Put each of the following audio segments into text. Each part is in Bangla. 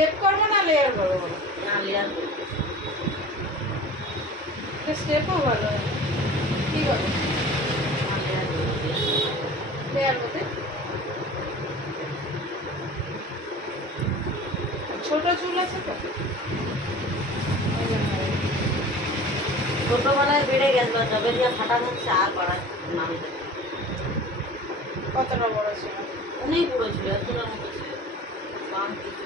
স্টেপ করবো না লেয়ার করবো বলো? না লেয়ার করবো। স্টেপও ভালো হয়, কি বলো? লেয়ার করতে ছোট চুল আছে তো, ছোটবেলায় বেড়ে গেছিল, যবে দিয়ে ফাটা যাচ্ছে আর বাড়ায় নামে। কতটা বড় ছিল? অনেক বড় ছিল, এতটার মতো ছিল, বাম কিছু।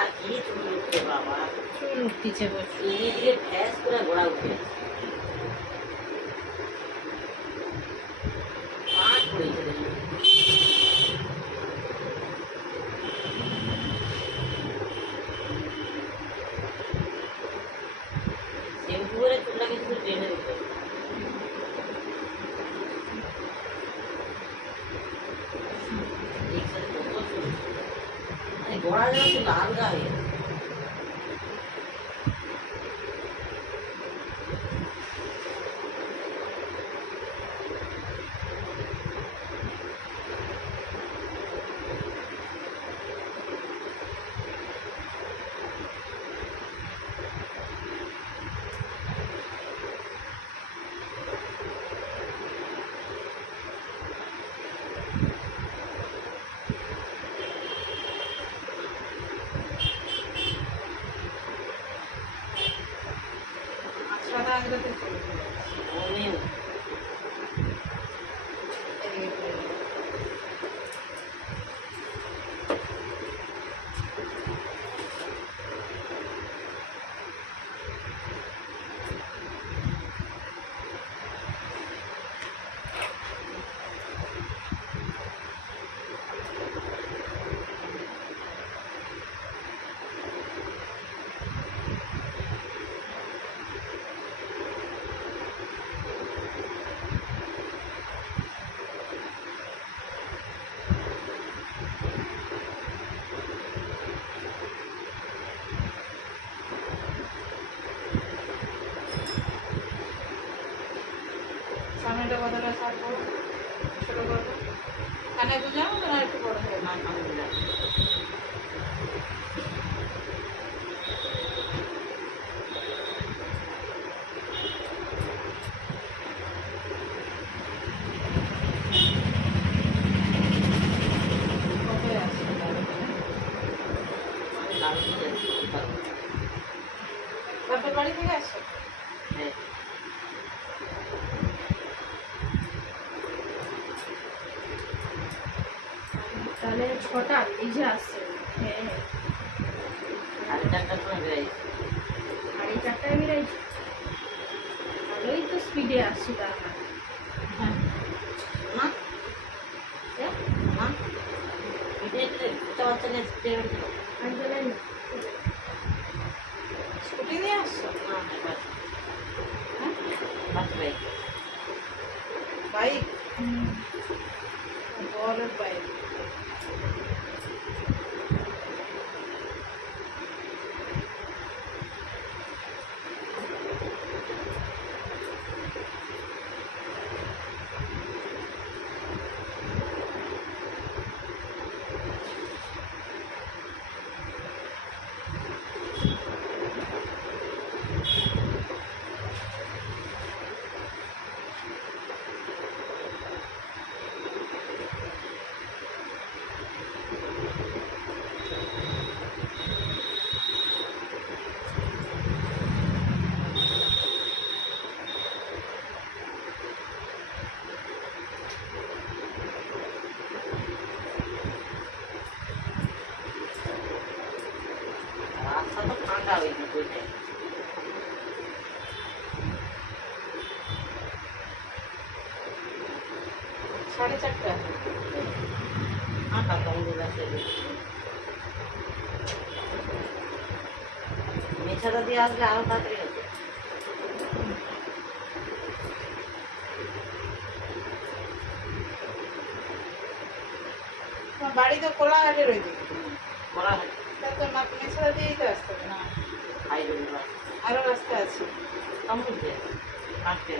আর কি চুল উঠছে বাবা, চুল উঠতেছে বলছি। ধীরে ধীরে ফ্যাস করে গোড়া উঠে যাচ্ছে। পাঁচ পড়েছে দেখুন। শ্যাম্পু করে চুলটাকে শুধু টেনে দিতে হবে। একসাথে কত চুল, মানে গোড়া যেন একটু লাল গা হয়ে গেছে। সাদা আংরাতে চলে অনেক সামনেটা কতটা ছাড়বো, ছোট করবো, কানে বুঝাবো না একটু বড় হবে? না আলহামদুলিল্লাহ। কতই আছে আমি লাল হয়ে যাচ্ছি, পারবো না। বাপের বাড়ি থেকে আসছো? হ্যাঁ, তাহলে 6টা বেজে আসছে। হ্যাঁ, 4:30টার সময় বেরিয়েছি। 4:30টায় বেরাইছি, ভালোই তো স্পিডে আসছি তার মানে। হ্যাঁ, না হ্যাঁ, না, এটা বাচ্চা নিয়ে স্প্রে হয়েছিল। আর চলে না। স্কুটি নিয়ে আসছো? না বাস, হ্যাঁ, বাস বাইক। বাইক, বড় বাইক। আটটা ওই দুটোতে। 4:30। আটটা তমদুল আছে মেছাদা দিয়ে আসলে আরো তাড়াতাড়ি হতো। তোমার বাড়ি তো কোলাঘাটের ওই দিকে, করা হয় তা তো মেছাদা দিয়েই তো আসতে হবে না? হাইরোড আরো রাস্তা আছে। তমদুল দিয়ে আসতে।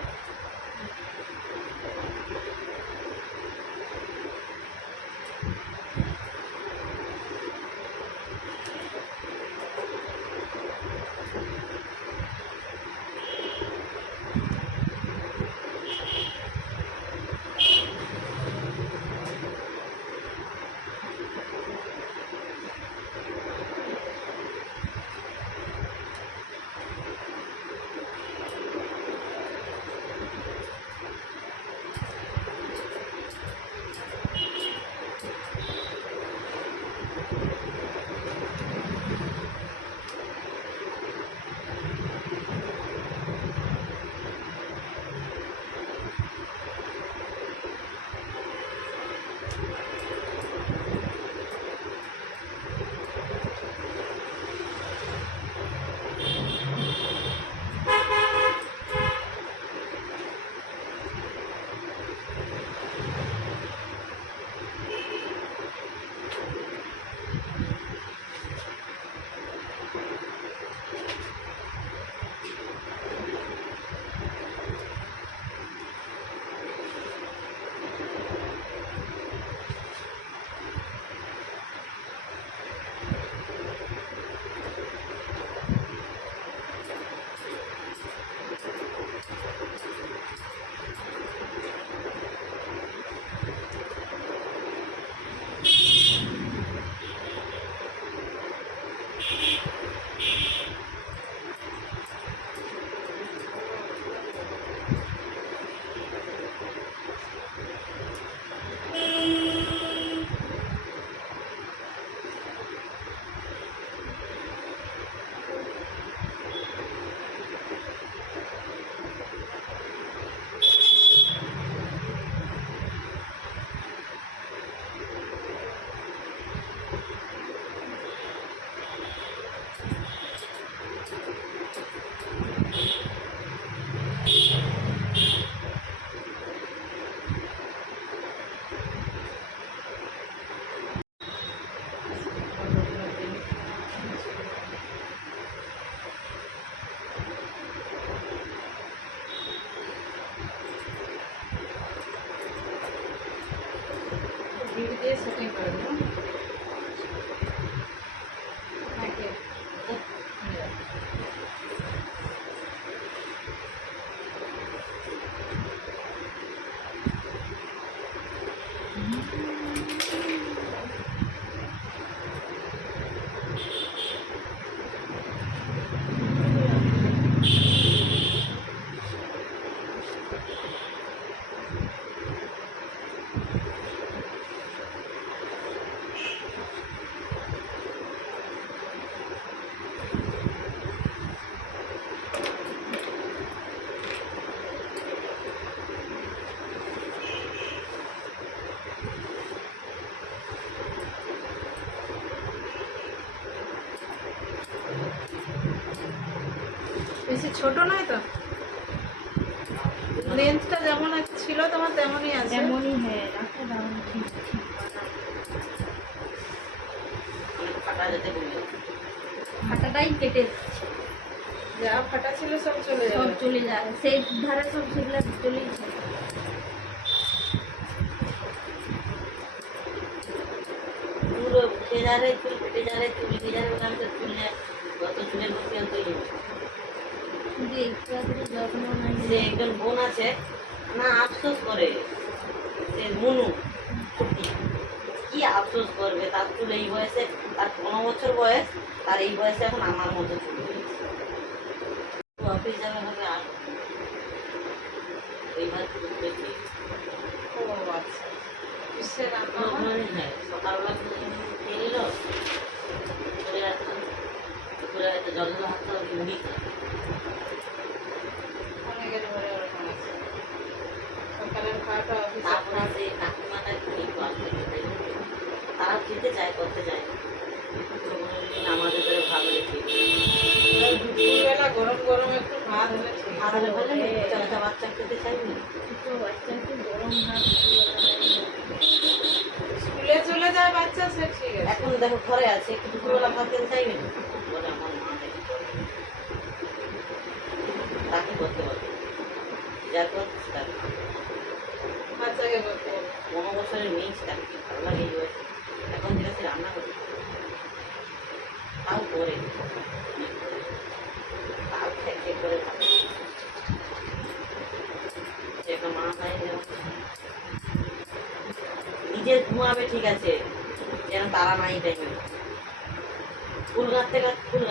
ভিড় দিয়ে সেটিং করে দেবো নাকি? বেশি ছোট নয় তো? লেন্থটা যেমন ছিল তোমার তেমনই আছে। তেমনই হ্যাঁ, রাখতে দাও ঠিক ঠিক অনেক ফাটা যেতে বললো। ফাটাটাই কেটে দিচ্ছে। যা ফাটা ছিল সব চলে সব যাবে। চলে যায়, সেই ধারে সব সেগুলো চলেই যায়। পুরো উঠে যাবে চুল, কেটে যাবে চুল, উঠে যাবে ওখানে তো চুলে যত চুলের মধ্যে তৈরি হচ্ছে। কিন্তু একটু আধটু যত্ন নাই সে একজন বোন আছে না, আফসোস করে সে মুনু কুটি। কি আফসোস করবে, তার চুল এই বয়সে, তার 15 বছর বয়স, তার এই বয়সে এখন আমার মতো চুল হয়েছে। ও অফিস যাবে হবে আর এইবার চুল দেখি ও আচ্ছা, কিসের রান্না হয়? মানে হ্যাঁ, সকালবেলা খেয়ে নিল, চলে আসলাম দুপুরে তো জলের হাত তো মুড়ি অনেকের ঘরে ওরকম আছে। সকালের খাওয়াটা অফিসের তারপরে খাওয়া। যে কাকিমাটা একটু একটু আসবে তারা খেতে চায় করতে চায় না। তো কোনোদিন আমাদের ধরে ভালো রেখে ওই দুপুরবেলা গরম গরম একটু ভাত হলে ঠিক। ভাত হলে বলে বাচ্চা বাচ্চা খেতে চাইবে না। দুটো বাচ্চাকে গরম ভাত দুপুরবেলা স্কুলে চলে যায় বাচ্চা, সে ঠিক আছে। এখন দেখো ঘরে আছে একটু দুপুরবেলা ভাত খেতে চাইবে না। বলে আমার মা দেখি করে তাকে করতে পারবে যা করছে তাকে বাচ্চাকে করতে হবে। 15 বছরের মেয়ে তাকে কি ভালো লাগে এই বয়সে? এখন যেটা সে রান্না করে তাও করে তাও খেয়ে করে খাবে। সে একটা মা হয় যেমন নিজে ঘুমাবে ঠিক আছে, যেন তারা নাই টাইমে ফুল গাঁথতে গাঁথতে ফুল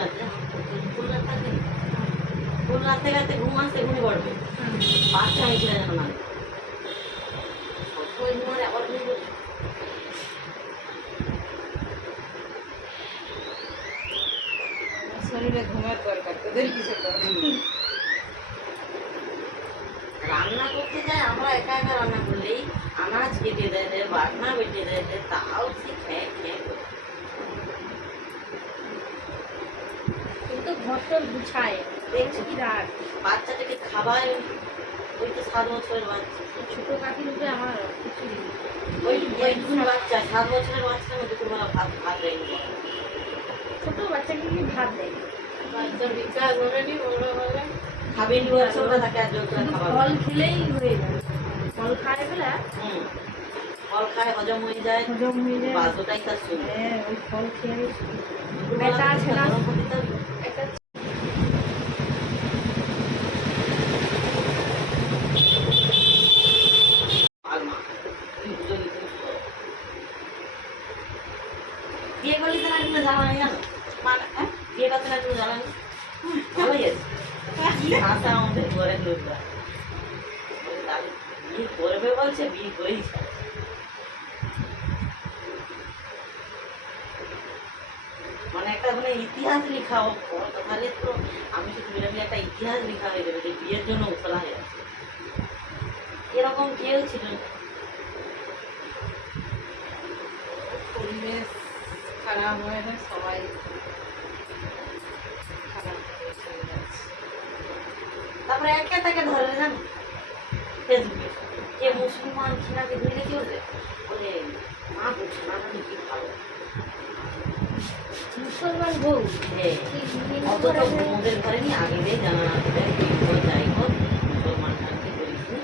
গাঁথতে গাঁথতে ঘুম আসতে ঘুমে পড়বে। বাচ্চা হয়েছিল যেন না সবসময় ঘুমালে আবার ঘুম পড়বে। শরীরে ঘুমের দরকার, তোদের কিছু করে। রান্না করতে যায় আমরা একা একা রান্না করলেই আনাজ কেটে দেয় বাটনা বেটে দেয় তাও সে খেয়ে খেয়ে করে। কিন্তু ঘরটা গুছায় দেখছি কি রাত বাচ্চাটাকে খাবায় ওই তো 7 বছরের বাচ্চা ছোট কাকির উপরে আমার কিছু নেই। ওই দুই বাচ্চা 7 বছরের বাচ্চার মধ্যে দুপুরবেলা ভাত দেয়নি। ছোট বাচ্চাকে কি ভাত দেয়? বাচ্চার বিকাশ হবে নি, বড় হবে। খাবে নি বলছে ওরা তাকে আর জোর করে শুধু খাবার ফল খেলেই হয়ে যায়। ফল খায় বেলা ফল খায় হজম হয়ে যায় হজম হয়ে যায়। বাস ওটাই তার শুনে হ্যাঁ, ওই ফল খেয়ে বেটা আছে না একটা বিয়ে করলে তো না জ্বালানি জানো মানে বিয়ে করতে না তুমি জ্বালানি ভালোই আছে কি হাসা আমাদের ঘরের লোকরা বিয়ে করবে বলছে বিয়ে করেই ছাড়ে। মানে একটা মানে ইতিহাস লেখা তাহলে তো আমি শুধু মিলে একটা ইতিহাস লেখা হয়ে যাবে যে বিয়ের জন্য উতলা হয়ে আছে। এরকম কেউ ছিল না। পরিবেশ খারাপ হয় না, সবাই খারাপ করে চলে যাচ্ছে। তারপরে একে তাকে ধরে জানো ফেসবুকে কে মুসলমান খিনাকে ধরে কি বলবে বলে মা বলছে না কি ভালো মুসলমান বউ হ্যাঁ অত তো ওদের ঘরে নি আগে দিয়ে জানা আছে যাই হোক মুসলমান থাকতে করিস নি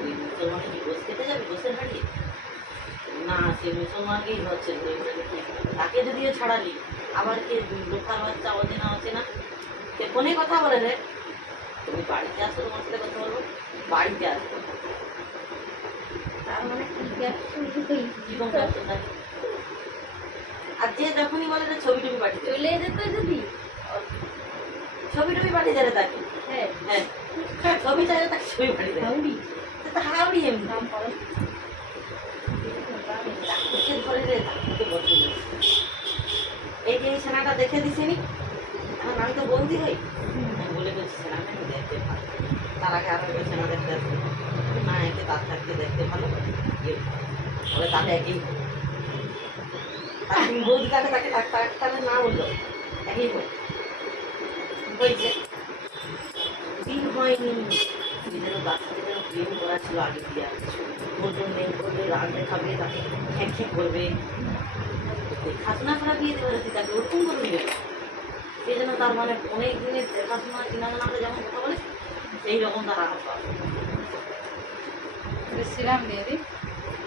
ওই মুসলমানে কি গোস খেতে যাবে গোসের হারিয়ে না সে মুসলমানকেই ধরছে ধরে তাকে যদিও ছাড়ালি আবার কে লোকাল বাচ্চা অচেনা অচেনা সে ফোনে কথা বলে রে তুমি বাড়িতে আসো তোমার সাথে কথা বলবো বাড়িতে আসবো তার মানে কি ব্যবসা জীবন ব্যস্ত থাকে আর যে যখনই বলে যে ছবি টবি পাঠিয়ে দেবে চলে যেত যদি ছবি টবি পাঠিয়ে দেবে তাকে হ্যাঁ হ্যাঁ ছবি চাইলে তাকে ছবি পাঠিয়ে দেবে হাউড়ি তো হাওড়ি এমনি দাম পাওয়া সে ধরে রে তাকে পছন্দ এই যে এই সেনাটা দেখে দিছিনি এখন আমি তো বন্দি হই আমি বলে বলছি সেনাটা আমি দেখতে ভালো তার আগে আরো একটা সেনা দেখতে আসবে না একে তার থাকতে দেখতে ভালো বলে তাহলে একই তুমি বৌদি তাকে তাকে তাহলে না বললো একই হয় হয়েছে দিন হয়নি যেন বাচ্চাদের যেন প্রেম করা ছিল আগে দিয়ে বলতো নেই করবে রান্না খাবে তাকে খেক খেক করবে খাসনা খারাপ বিয়ে দেবে তুই তাকে ওরকম করবি না সেই জন্য তার মানে অনেক দিনের দেখাশোনা চিনাজানা আমরা যেমন কথা বলে সেই রকম তার আঘাত পাবে সিরাম দিয়ে দিই।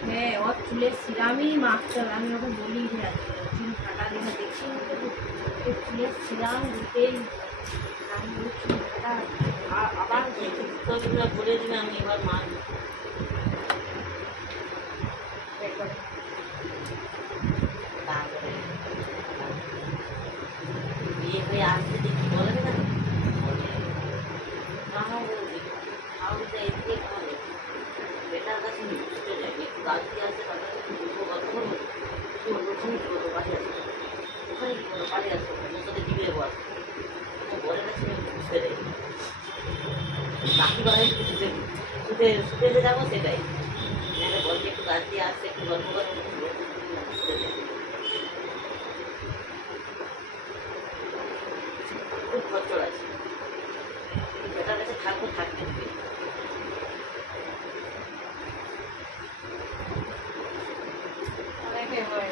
হ্যাঁ ওর চুলের সিরামই মাখতে হবে আমি ওকে বলি যে আজকে চুল কাটা দেখে দেখছি ওর চুলের সিরাম দিতেই আমি ওর চুল কাটা আবার বলে দিলে আমি এবার মা তারপরে বিয়ে হয়ে আসতে যে কি বলে না বলে মামা বলছি হাউড়িটা এদিকে খাবে বেটার কাছে বুঝতে যাবে একটু গাছ দিয়ে আসতে তার কাছে দুটো কথা বলবো কি বলবো ওখানে কি বলবো বাড়ি আসবো ওখানে কি বলবো বাড়ি আসবো ওর সাথে টিভি দেবো আসবো বরের কাছে আমি বুঝতে দেয় বাকি বারে একটু শুতে শুতে শুতে যাবো সেটাই মানে বলকে একটু কাজ দিয়ে আসছে একটু গল্প করে শুতে দেয় খুব খরচর আছে বেটার কাছে থাকবো থাকতে হবে অনেকে হয়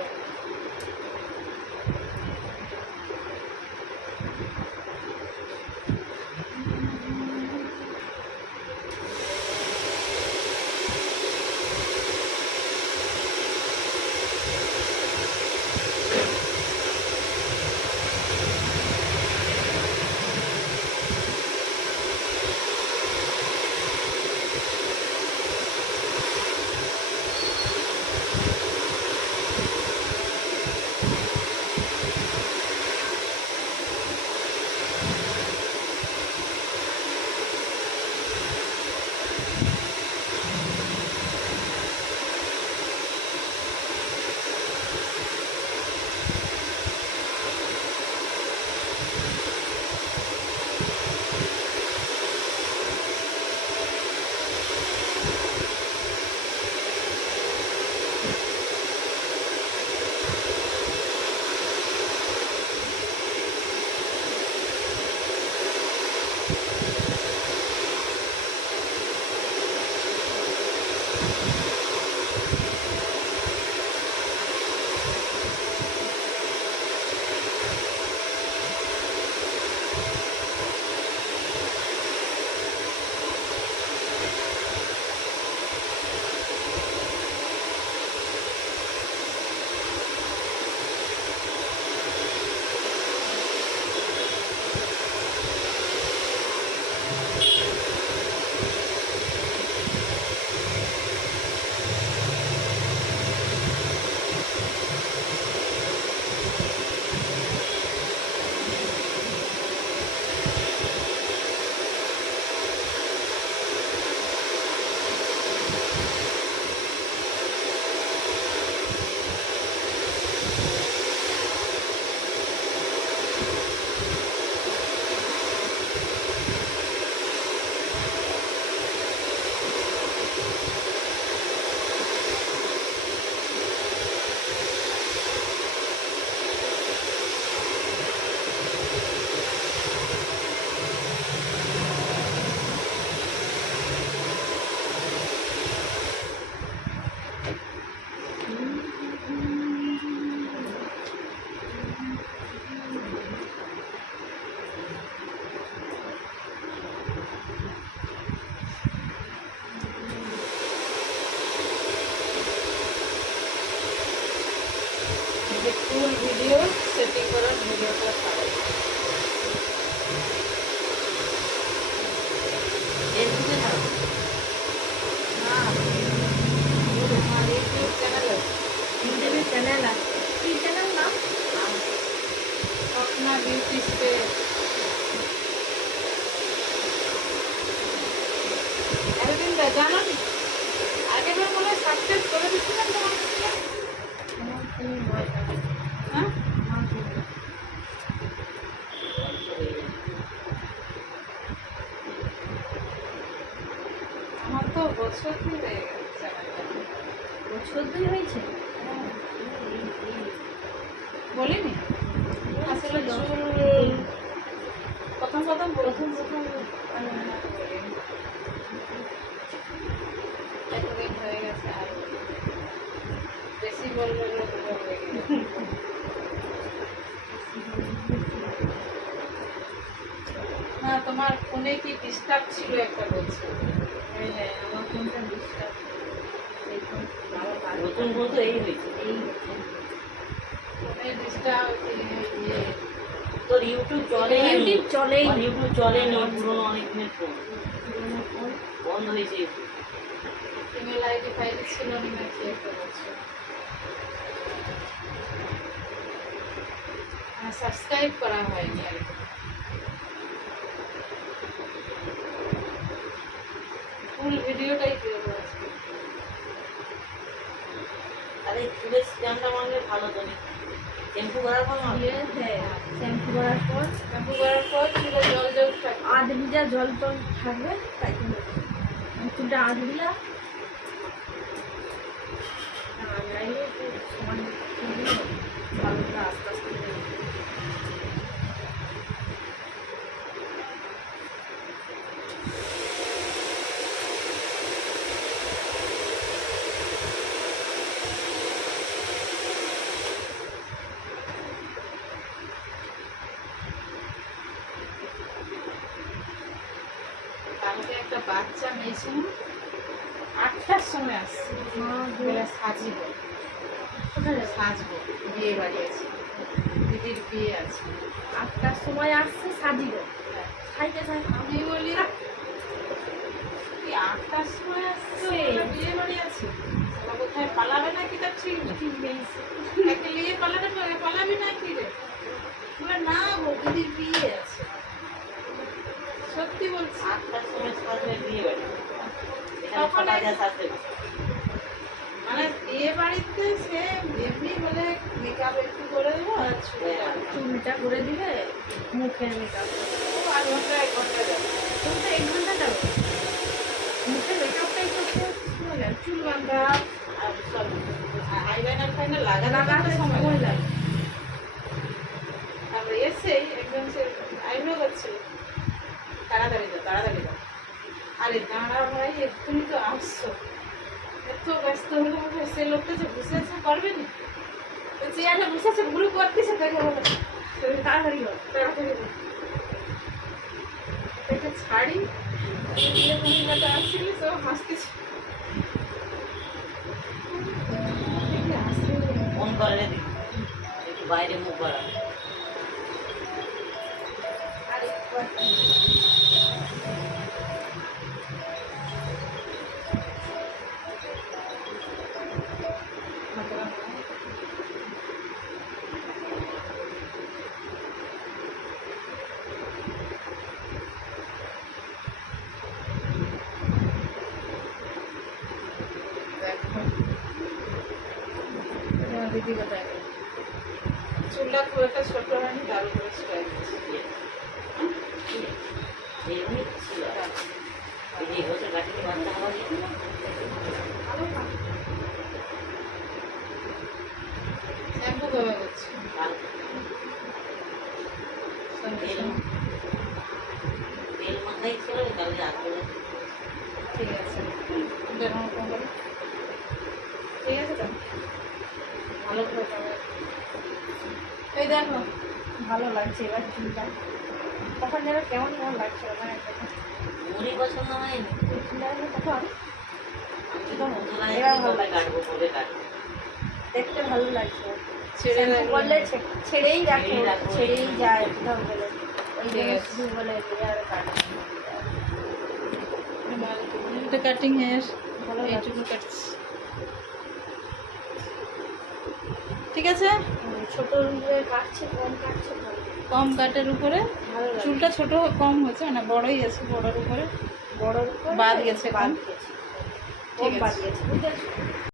ফুল ভিডিও সেটিং করার ভিডিওটা ছাড়াই ফেসবুকে থাকো না আমার ইউটিউব চ্যানেল আছে ইউটিউবে চ্যানেল আছে কি চ্যানেল নাম স্বপ্না বিউটি স্পেস এতদিন জানো নি আগের বার মনে হয় সাবস্ক্রাইব করে দিচ্ছিলাম তোমার কাছে আমার তুমি ভয় পাবে হ্যাঁ আমার তুমি আমার তো বছর কি হয়ে গেছে চ্যানেলটা বছর দুই হয়েছে বলিনি আসলে চুল প্রথম প্রথম প্রথম প্রথম প্রথম এতদিন হয়ে গেছে আর বেশি বললে লোক বলবে না তোমার ফোনে কি ডিস্টার্ব ছিল একটা বলছো হ্যাঁ হ্যাঁ আমার ফোনটা ডিস্টার্ব সেই ফোন ভালো কাজ নতুন ফোন তো এই হয়েছে এই ফোনে ডিস্টার্ব ইয়ে তোর ইউটিউব চলে ইউটিউব চলেই না। ইউটিউব চলেনি পুরোনো অনেক দিনের ফোন পুরোনো ফোন বন্ধ হয়েছে ইমেল আইডি ফাইল ছিল না কি একটা বলছো সাবস্ক্রাইব করা হয়নি আর কি ফুল ভিডিওটাই দিয়ে দেওয়া আরে চুলের স্ট্যান্ডটা মারলে ভালো তো শ্যাম্পু করার পর না দিয়ে হ্যাঁ শ্যাম্পু করার পর শ্যাম্পু করার পর চুলে জল জল থাকে। আধ ভিজা জল টল থাকবে, তাই জন্য চুলটা আধ ভিজা গাইলে একটু সমান ভালো করে আস্তে আস্তে দেবে। কালকে একটা বাচ্চা মেয়েছে না, 8টার সময় আসছে, বলে সাজিব, কোথায় যাবে? সাজবো, বিয়ে বাড়ি আছে, দিদির বিয়ে আছে। 8টার সময় আসছে সাজিব, খাইতে খাই আমি বলি কি 8টার সময় আসছে, ওরা বিয়ে বাড়ি আছে, ওরা কোথায় পালাবে নাকি তার ঠিক নেই। ঠিক বেরিয়েছে। একে নিয়ে পালাবি না কি রে? বলে না গো, দিদির বিয়ে আছে। সত্যি বলছি। 8টার সময় সাজবে বিয়ে বাড়ি, এখানে তখন 6টা বাজে সাজবে। মানে বিয়ে বাড়িতে সে এমনি বলে মেকআপ একটু করে দেবো আর চুলটা করে দিলে মুখের মেকআপ, আর ঘন্টা 1 ঘন্টা যাবে। চুলটা 1 ঘন্টা যাবে, মুখের মেকআপটাই করতে সময় লাগে, চুল বাঁধা আর সব আইলাইনার ফাইনাল লাগাতে লাগাতে সময় সময় লাগে। লাগে। তারপরে এসেই একদম সে আইব্রো করছিল, তাড়াতাড়ি দাও তাড়াতাড়ি দাও। আরে দাঁড়া ভাই, এক্ষুনি তো আসছো, এত ব্যস্ত হলো। সে লোকটা যে বসে আছে পারবে না, চেয়ারে বসে আছে ঘুরে করতেছে, তাকে বলো তাড়াতাড়ি হোক। তাড়াতাড়ি দাও। এটা ছাড়ি, মহিলাটা আসছিল সব হাসতেছে। ফোন করে রে দিদি, একটু বাইরে মুখ বাড়া। দিদি কোথায় গেল? চুলটা খুব একটা ছোট হয়নি, তার উপরে স্টাইল এমনি ছিল এই যে বছর গাছটি বাচ্চা হওয়া যেত না, শ্যাম্পু কবে করছি? আর তেল তেল মাথায় ছিল, তাহলে আসলে ঠিক আছে, বেরোনো ফোন করো। ঠিক আছে তো, ভালো করে করো। এই দেখো, ভালো লাগছে এবার চুলটা, তখন যেন কেমন কেমন লাগছিল মানে মুড়ি পছন্দ হয়নি। চুলটা তখন আমি তো মধুরা এবার ভালো কবে কাটবো কবে কাটবো। দেখতে ভালো লাগছে। ছেড়ে শ্যাম্পু রাখলে- করলে ছেড়েই রাখে, ছেড়েই রাখো। ছেড়েই যায় কোথাও গেলে, ওই ঠিক জন্য আছে। শুধু বলে আর কাটে এটা কাটিং হেয়ার, ভালো লাগছে। এইটুকু কাটছি। ঠিক আছে, ছোট ইয়ে কাটছে, কম কাটছে, কম কাটের উপরে ভালো লাগছে। চুলটা ছোট কম হয়েছে, মানে বড়ই আছে, বড়োর উপরে বড়র উপরে বাদ গেছে, বাদ কম। গেছে, ঠিক কম বাদ আছে। গেছে, বুঝেছো?